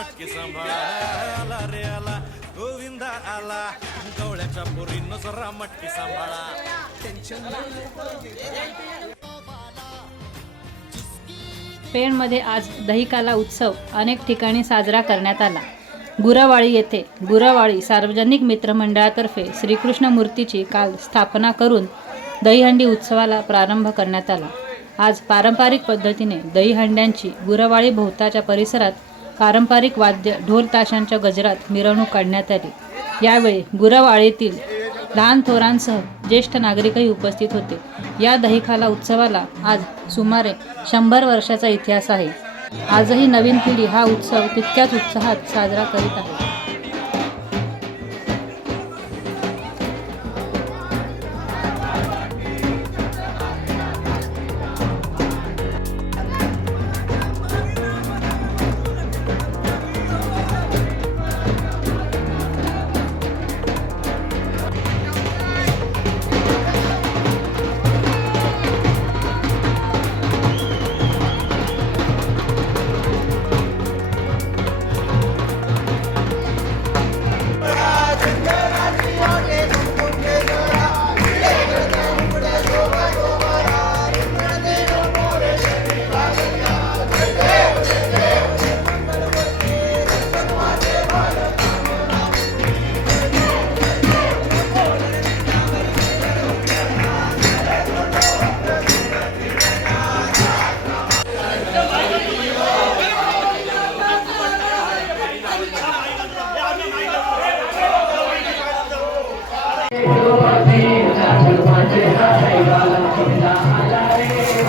मटकी सांभाळा रे आला गोविंदा आला. गवळ्याच्या पोरी सरा मटकी सांभाळा. पेणमध्ये आज दहीकाला उत्सव अनेक ठिकाणी साजरा करण्यात आला. गुरावाळी येथे गुरावाळी सार्वजनिक मित्रमंडळातर्फे श्रीकृष्ण मूर्तीची काल स्थापना करून दहीहंडी उत्सवाला प्रारंभ करण्यात आला. आज पारंपरिक पद्धतीने दहीहंड्यांची गुरावाळी भोवताच्या परिसरात पारंपरिक वाद्य ढोल ताशांच्या गजरात मिरवणूक काढण्यात आली. यावेळी गुरवाळीतील लहान थोरांसह ज्येष्ठ नागरिकही उपस्थित होते. या दहिखाला उत्सवाला आज सुमारे शंभर वर्षाचा इतिहास आहे. आजही नवीन पिढी हा उत्सव तितक्याच उत्साहात साजरा करीत आहे. রে।